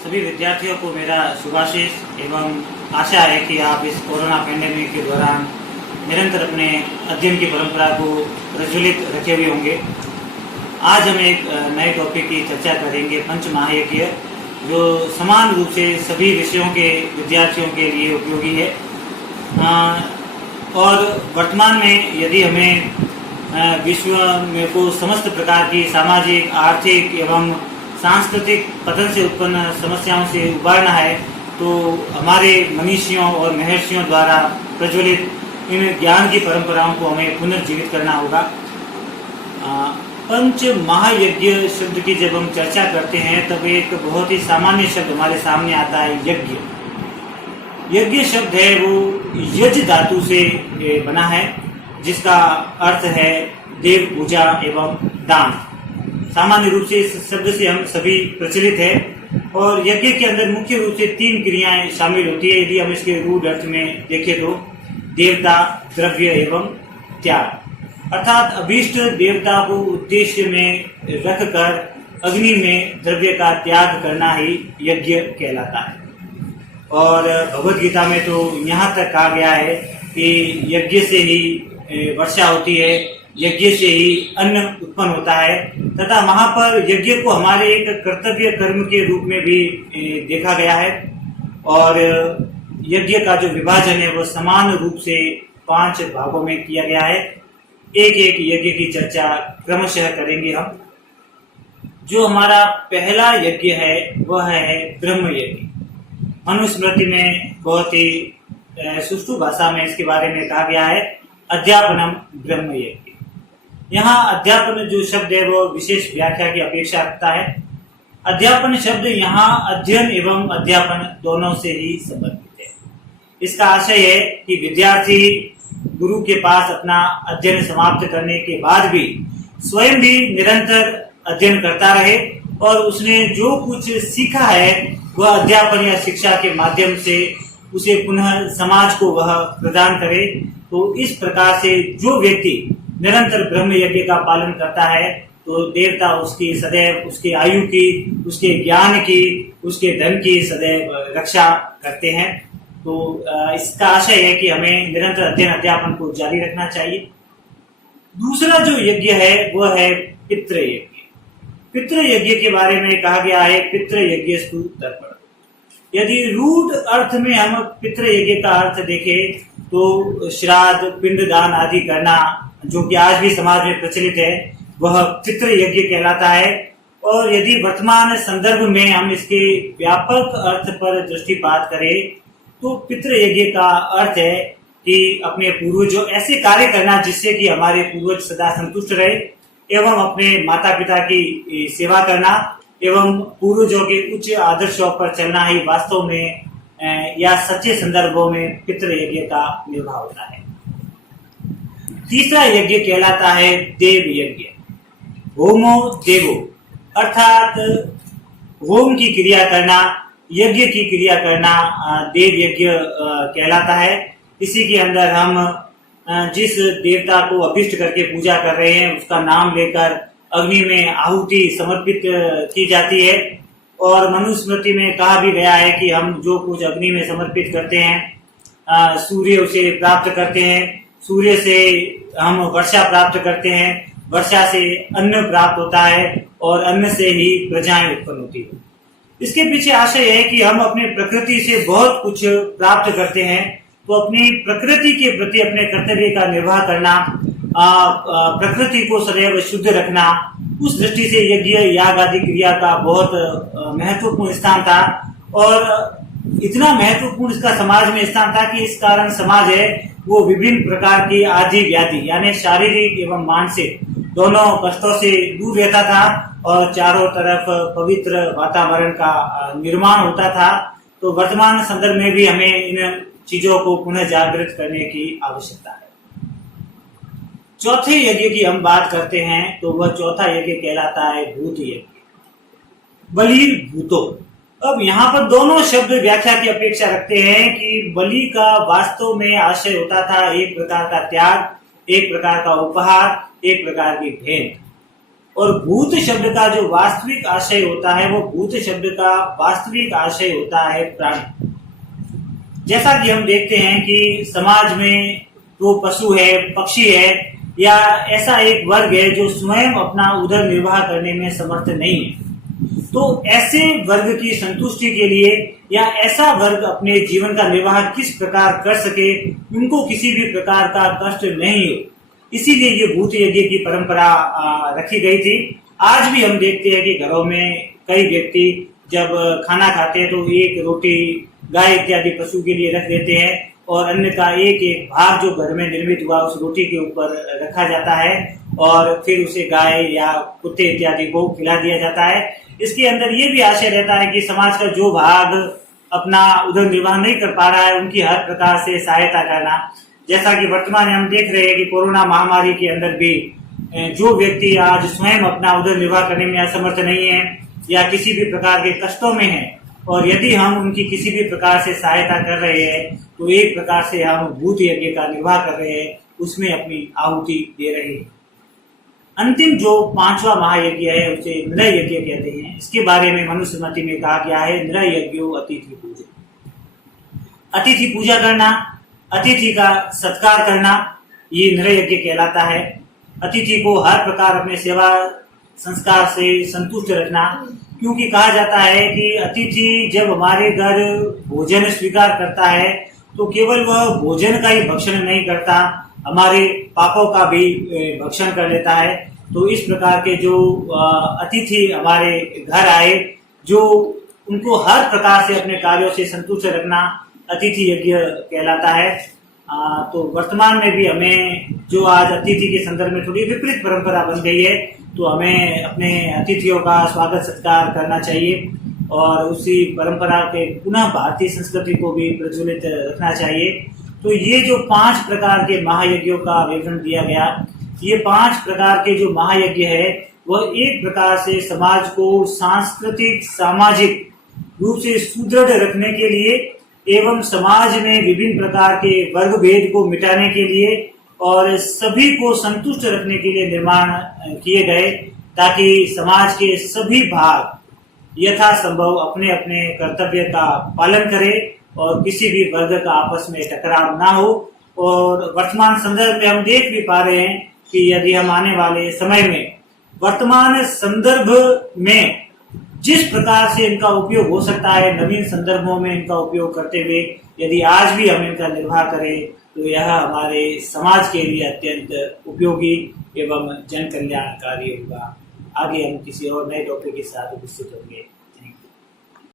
सभी विद्यार्थियों को मेरा शुभाशीष एवं आशा है कि आप इस कोरोना पैंडेमिक के दौरान निरंतर अपने अध्ययन की परंपरा को प्रज्वलित रखे हुए होंगे। आज हम एक नए टॉपिक की चर्चा करेंगे, पंच महायज्ञ, जो समान रूप से सभी विषयों के विद्यार्थियों के लिए उपयोगी है। और वर्तमान में यदि हमें विश्व में को समस्त प्रकार की सामाजिक, आर्थिक एवं सांस्कृतिक पतन से उत्पन्न समस्याओं से उबारना है, तो हमारे मनीषियों और महर्षियों द्वारा प्रज्वलित इन ज्ञान की परंपराओं को हमें पुनर्जीवित करना होगा। पंच महायज्ञ शब्द की जब हम चर्चा करते हैं तब एक बहुत ही सामान्य शब्द हमारे सामने आता है, यज्ञ। यज्ञ शब्द है वो यज धातु से बना है, जिसका अर्थ है देव पूजा एवं दान। सामान्य रूप से इस शब्द से हम सभी प्रचलित है। और यज्ञ के अंदर मुख्य रूप से 3 क्रियाएं शामिल होती है। यदि हम इसके रूढ़ अर्थ में देखें तो देवता, द्रव्य एवं त्याग, अर्थात अभीष्ट देवता को उद्देश्य में रखकर अग्नि में द्रव्य का त्याग करना ही यज्ञ कहलाता है। और भगवद गीता में तो यहाँ तक कहा गया है कि यज्ञ से ही वर्षा होती है, यज्ञ से ही अन्न उत्पन्न होता है, तथा वहां पर यज्ञ को हमारे एक कर्तव्य कर्म के रूप में भी देखा गया है। और यज्ञ का जो विभाजन है वो समान रूप से 5 भागों में किया गया है। एक एक यज्ञ की चर्चा क्रमशः करेंगे हम। जो हमारा पहला यज्ञ है वह है ब्रह्म यज्ञ। मनुस्मृति में बहुत ही सुष्ठु भाषा में इसके बारे में कहा गया है, अध्यापनम ब्रह्म यज्ञ। यहाँ अध्यापन जो शब्द है वो विशेष व्याख्या की अपेक्षा रखता है। अध्यापन शब्द यहाँ अध्ययन एवं अध्यापन दोनों से ही संबंधित है। इसका आशय है कि विद्यार्थी गुरु के पास अपना अध्ययन समाप्त करने के बाद भी स्वयं भी निरंतर अध्ययन करता रहे और उसने जो कुछ सीखा है वह अध्यापन या शिक्षा के माध्यम से उसे पुनः समाज को वह प्रदान करे। तो इस प्रकार से जो व्यक्ति निरंतर ब्रह्म यज्ञ का पालन करता है तो देवता उसकी सदैव, उसके आयु की, उसके ज्ञान की, उसके धन की सदैव रक्षा करते हैं। तो इसका आशय है कि हमें निरंतर अध्ययन अध्यापन को जारी रखना चाहिए। दूसरा जो यज्ञ है वह है पितृ यज्ञ। पितृ यज्ञ के बारे में कहा गया है, पितृ यज्ञस्तु तर्पण। यदि रूढ़ अर्थ में हम पितृ यज्ञ का अर्थ देखें तो श्राद्ध, पिंडदान आदि करना, जो कि आज भी समाज में प्रचलित है, वह पितृ यज्ञ कहलाता है। और यदि वर्तमान संदर्भ में हम इसके व्यापक अर्थ पर दृष्टिपात करें तो पितृ यज्ञ का अर्थ है कि अपने पूर्वजों ऐसे कार्य करना जिससे कि हमारे पूर्वज सदा संतुष्ट रहे, एवं अपने माता पिता की सेवा करना एवं पूर्वजों के उच्च आदर्शों पर चलना ही वास्तव में या सच्चे संदर्भों में पितृ यज्ञ का निर्वाह होता है। तीसरा यज्ञ कहलाता है देव यज्ञ। होमो देवो, अर्थात होम की क्रिया करना, यज्ञ की क्रिया करना देव यज्ञ कहलाता है। इसी के अंदर हम जिस देवता को अभिष्ट करके पूजा कर रहे हैं उसका नाम लेकर अग्नि में आहुति समर्पित की जाती है। और मनुस्मृति में कहा भी गया है कि हम जो कुछ अग्नि में समर्पित करते हैं, सूर्य उसे प्राप्त करते हैं, सूर्य से हम वर्षा प्राप्त करते हैं, वर्षा से अन्न प्राप्त होता है और अन्न से ही प्रजाएं उत्पन्न होती है। इसके पीछे आशय है कि हम अपने प्रकृति से बहुत कुछ प्राप्त करते हैं, तो अपनी प्रकृति के प्रति अपने कर्तव्य का निर्वाह करना, प्रकृति को सदैव शुद्ध रखना, उस दृष्टि से यज्ञ याग आदि क्रिया का बहुत महत्वपूर्ण स्थान था। और इतना महत्वपूर्ण इसका समाज में स्थान था कि इस कारण समाज है वो विभिन्न प्रकार की आदि व्याधि यानी शारीरिक एवं मानसिक दोनों कष्टों से दूर रहता था और चारों तरफ पवित्र वातावरण का निर्माण होता था। तो वर्तमान संदर्भ में भी हमें इन चीजों को पुनः जागृत करने की आवश्यकता है। चौथे यज्ञ की हम बात करते हैं तो वह चौथा यज्ञ कहलाता है भूत यज्ञ, बलि भूतो। अब यहाँ पर दोनों शब्द व्याख्या की अपेक्षा रखते हैं कि बलि का वास्तव में आशय होता था एक प्रकार का त्याग, एक प्रकार का उपहार, एक प्रकार की भेंट। और भूत शब्द का जो वास्तविक आशय होता है, वो भूत शब्द का वास्तविक आशय होता है प्राणी। जैसा कि हम देखते हैं कि समाज में वो पशु है, पक्षी है, या ऐसा एक वर्ग है जो स्वयं अपना उदर निर्वाह करने में समर्थ नहीं है, तो ऐसे वर्ग की संतुष्टि के लिए या ऐसा वर्ग अपने जीवन का निर्वाह किस प्रकार कर सके, उनको किसी भी प्रकार का कष्ट नहीं हो, इसीलिए ये भूत यज्ञ की परंपरा रखी गई थी। आज भी हम देखते हैं कि घरों में कई व्यक्ति जब खाना खाते हैं तो एक रोटी गाय इत्यादि पशु के लिए रख देते हैं और अन्य का एक एक भाग जो घर में निर्मित हुआ उस रोटी के ऊपर रखा जाता है और फिर उसे गाय या कुत्ते इत्यादि को खिला दिया जाता है। इसके अंदर ये भी आशय रहता है कि समाज का जो भाग अपना उदर निर्वाह नहीं कर पा रहा है, उनकी हर प्रकार से सहायता करना। जैसा कि वर्तमान में हम देख रहे हैं कि कोरोना महामारी के अंदर भी जो व्यक्ति आज स्वयं अपना उदर निर्वाह करने में असमर्थ नहीं है या किसी भी प्रकार के कष्टों में है, और यदि हम उनकी किसी भी प्रकार से सहायता कर रहे हैं तो एक प्रकार से हम भूत यज्ञ का निर्वाह कर रहे हैं, उसमें अपनी आहुति दे रहे हैं। अंतिम जो 5वां महायज्ञ है उसे नृय यज्ञ कहते हैं। इसके बारे में मनुस्मृति में कहा गया है, नृय यज्ञो अतिथि पूजा। अतिथि पूजा करना, अतिथि का सत्कार करना, ये नृय यज्ञ कहलाता है। अतिथि को हर प्रकार अपने सेवा संस्कार से संतुष्ट रखना, क्योंकि कहा जाता है कि अतिथि जब हमारे घर भोजन स्वीकार करता है तो केवल वह भोजन का ही भक्षण नहीं करता, हमारे पापों का भी भक्षण कर लेता है। तो इस प्रकार के जो अतिथि हमारे घर आए, जो उनको हर प्रकार से अपने कार्यों से संतुष्ट रखना अतिथि यज्ञ कहलाता है। तो वर्तमान में भी हमें जो आज अतिथि के संदर्भ में थोड़ी विपरीत परंपरा बन गई है, तो हमें अपने अतिथियों का स्वागत सत्कार करना चाहिए और उसी परंपरा के पुनः भारतीय संस्कृति को भी प्रज्वलित रखना चाहिए। तो ये जो 5 प्रकार के महायज्ञों का विवरण दिया गया, ये 5 प्रकार के जो महायज्ञ है वह एक प्रकार से समाज को सांस्कृतिक सामाजिक रूप से सुदृढ़ रखने के लिए एवं समाज में विभिन्न प्रकार के वर्ग भेद को मिटाने के लिए और सभी को संतुष्ट रखने के लिए निर्माण किए गए, ताकि समाज के सभी भाग यथासंभव अपने अपने कर्तव्य का पालन करें और किसी भी वर्ग का आपस में टकराव ना हो। और वर्तमान संदर्भ में हम देख भी पा रहे हैं कि यदि हम आने वाले समय में वर्तमान संदर्भ में जिस प्रकार से इनका उपयोग हो सकता है, नवीन संदर्भों में इनका उपयोग करते हुए यदि आज भी हम इनका निर्वाह करें तो यह हमारे समाज के लिए अत्यंत उपयोगी एवं जन कल्याणकारी होगा। आगे हम किसी और नए टॉपिक के साथ उपस्थित होंगे।